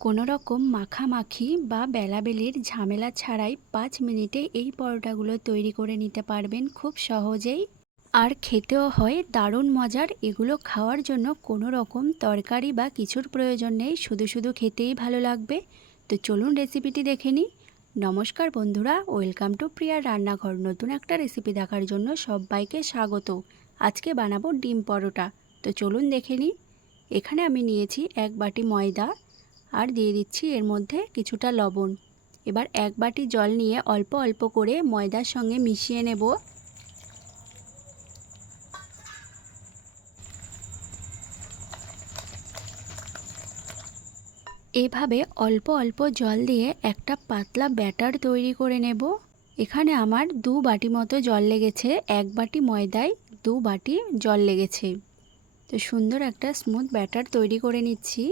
কোনো রকম মাখামাখি বা বেলাবেলির ঝামেলা ছাড়াই পাঁচ মিনিটে এই পরোটাগুলো তৈরি করে নিতে পারবেন খুব সহজেই। আর খেতেও হয় দারুণ মজার, এগুলো খাওয়ার জন্য কোনো রকম তরকারি বা কিছুর প্রয়োজন নেই, শুধু শুধু খেতেই ভালো লাগবে। তো চলুন রেসিপিটি দেখে নিই। নমস্কার বন্ধুরা, ওয়েলকাম টু প্রিয়ার রান্নাঘর। নতুন একটা রেসিপি দেখার জন্য সবাইকে স্বাগত। আজকে বানাবো ডিম পরোটা। তো চলুন দেখে নিই। এখানে আমি নিয়েছি এক বাটি ময়দা আর দিয়ে দিচ্ছি এর মধ্যে কিছুটা লবণ। এবার এক বাটি জল নিয়ে অল্প অল্প করে ময়দার সঙ্গে মিশিয়ে নেব। এভাবে অল্প অল্প জল দিয়ে একটা পাতলা ব্যাটার তৈরি করে নেব। এখানে আমার দু বাটি মতো জল লেগেছে, এক বাটি ময়দায় দু বাটি জল লেগেছে। তো সুন্দর একটা স্মুথ ব্যাটার তৈরি করে নিচ্ছি।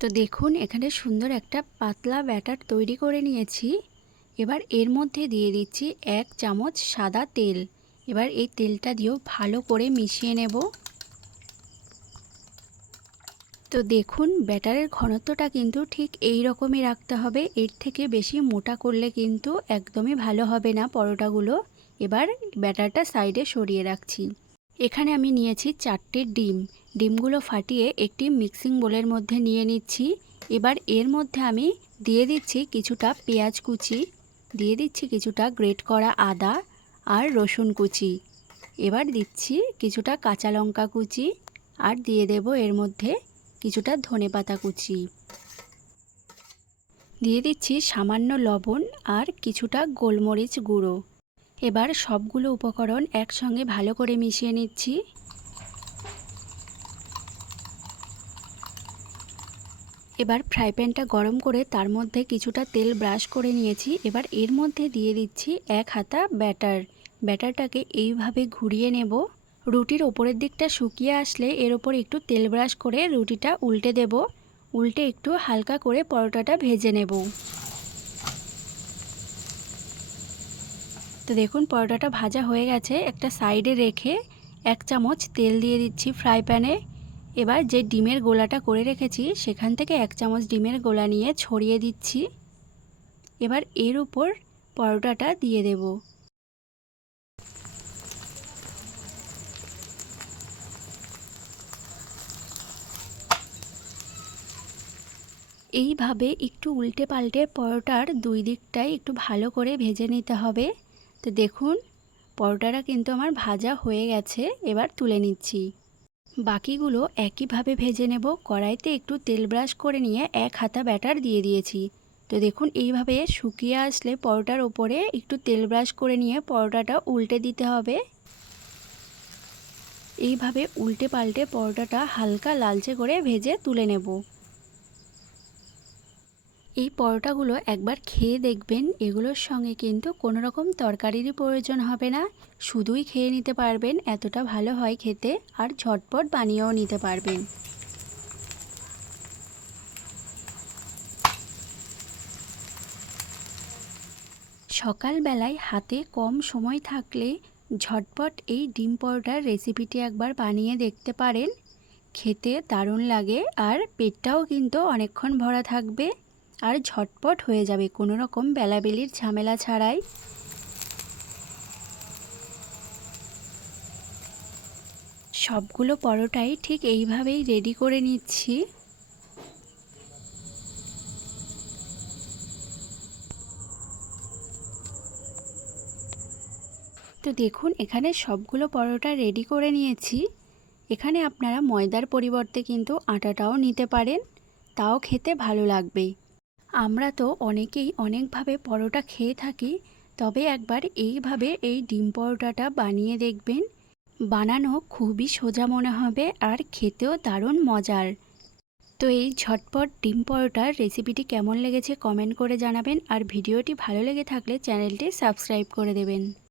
তো দেখুন, এখানে সুন্দর একটা পাতলা ব্যাটার তৈরি করে নিয়েছি। এবার এর মধ্যে দিয়ে দিচ্ছি এক চামচ সাদা তেল। এবার এই তেলটা দিয়েও ভালো করে মিশিয়ে নেব। তো দেখুন, ব্যাটারের ঘনত্বটা কিন্তু ঠিক এই রকমই রাখতে হবে। এর থেকে বেশি মোটা করলে কিন্তু একদমই ভালো হবে না পরোটাগুলো। এবার ব্যাটারটা সাইডে সরিয়ে রাখছি। এখানে আমি নিয়েছি চারটে ডিম। ডিমগুলো ফাটিয়ে একটি মিক্সিং বোলের মধ্যে নিয়ে নিচ্ছি। এবার এর মধ্যে আমি দিয়ে দিচ্ছি কিছুটা পেঁয়াজ কুচি, দিয়ে দিচ্ছি কিছুটা গ্রেট করা আদা আর রসুন কুচি। এবার দিচ্ছি কিছুটা কাঁচা লঙ্কা কুচি আর দিয়ে দেব এর মধ্যে কিছুটা ধনে পাতা কুচি। দিয়ে দিচ্ছি সামান্য লবণ আর কিছুটা গোলমরিচ গুঁড়ো। এবার সবগুলো উপকরণ একসঙ্গে ভালো করে মিশিয়ে নিচ্ছি। এবার ফ্রাই প্যানটা গরম করে তার মধ্যে কিছুটা তেল ব্রাশ করে নিয়েছি। এবার এর মধ্যে দিয়ে দিচ্ছি এক হাতা ব্যাটার। ব্যাটারটাকে এইভাবে ঘুরিয়ে নেব। রুটির ওপরের দিকটা শুকিয়ে আসলে এর ওপর একটু তেল ব্রাশ করে রুটিটা উল্টে দেব। উল্টে একটু হালকা করে পরোটাটা ভেজে নেব। তো দেখুন, পরোটাটা ভাজা হয়ে গেছে। একটা সাইডে রেখে এক চামচ তেল দিয়ে দিচ্ছি ফ্রাই প্যানে। এবার যে ডিমের গোলাটা করে রেখেছি, সেখান থেকে এক চামচ ডিমের গোলা নিয়ে ছড়িয়ে দিচ্ছি। এবার এর উপর পরোটাটা দিয়ে দেব। এইভাবে একটু উল্টে পাল্টে পরোটার দুই দিকটাই একটু ভালো করে ভেজে নিতে হবে। তো দেখুন, পরোটাটা কিন্তু আমার ভাজা হয়ে গেছে, এবার তুলে নিচ্ছি। বাকিগুলো একইভাবে ভেজে নেব, কড়াইতে একটু তেল ব্রাশ করে নিয়ে এক হাতা ব্যাটার দিয়ে দিয়েছি। তো দেখুন, এইভাবে শুকিয়ে আসলে পরোটার ওপরে একটু তেল ব্রাশ করে নিয়ে পরোটাটা উল্টে দিতে হবে। এইভাবে উল্টে পাল্টে পরোটাটা হালকা লালচে করে ভেজে তুলে নেব। এই পরোটাগুলো একবার খেয়ে দেখবেন, এগুলোর সঙ্গে কিন্তু কোনো রকম তরকারিরই প্রয়োজন হবে না। শুধুই খেয়ে নিতে পারবেন, এতটা ভালো হয় খেতে, আর ঝটপট বানিয়েও নিতে পারবেন। সকালবেলায় হাতে কম সময় থাকলে ঝটপট এই ডিম পরোটার রেসিপিটি একবার বানিয়ে দেখতে পারেন। খেতে দারুণ লাগে, আর পেটটাও কিন্তু অনেকক্ষণ ভরা থাকবে। আর ঝটপট হয়ে যাবে কোনো রকম বেলাবেলির ঝামেলা ছাড়াই। সবগুলো পরোটাই ঠিক এইভাবেই রেডি করে নিচ্ছি। তো দেখুন, এখানে সবগুলো পরোটা রেডি করে নিয়েছি। এখানে আপনারা ময়দার পরিবর্তে কিন্তু আটাটাও নিতে পারেন। তাও খেতে ভালো লাগবে। আমরা তো অনেকেই অনেকভাবে পরোটা খেয়ে থাকি, তবে একবার এইভাবে এই ডিম পরোটাটা বানিয়ে দেখবেন। বানানো খুবই সোজা মনে হবে আর খেতেও দারুণ মজার। তো এই ঝটপট ডিম পরোটার রেসিপিটি কেমন লেগেছে কমেন্ট করে জানাবেন আর ভিডিওটি ভালো লেগে থাকলে চ্যানেলটি সাবস্ক্রাইব করে দেবেন।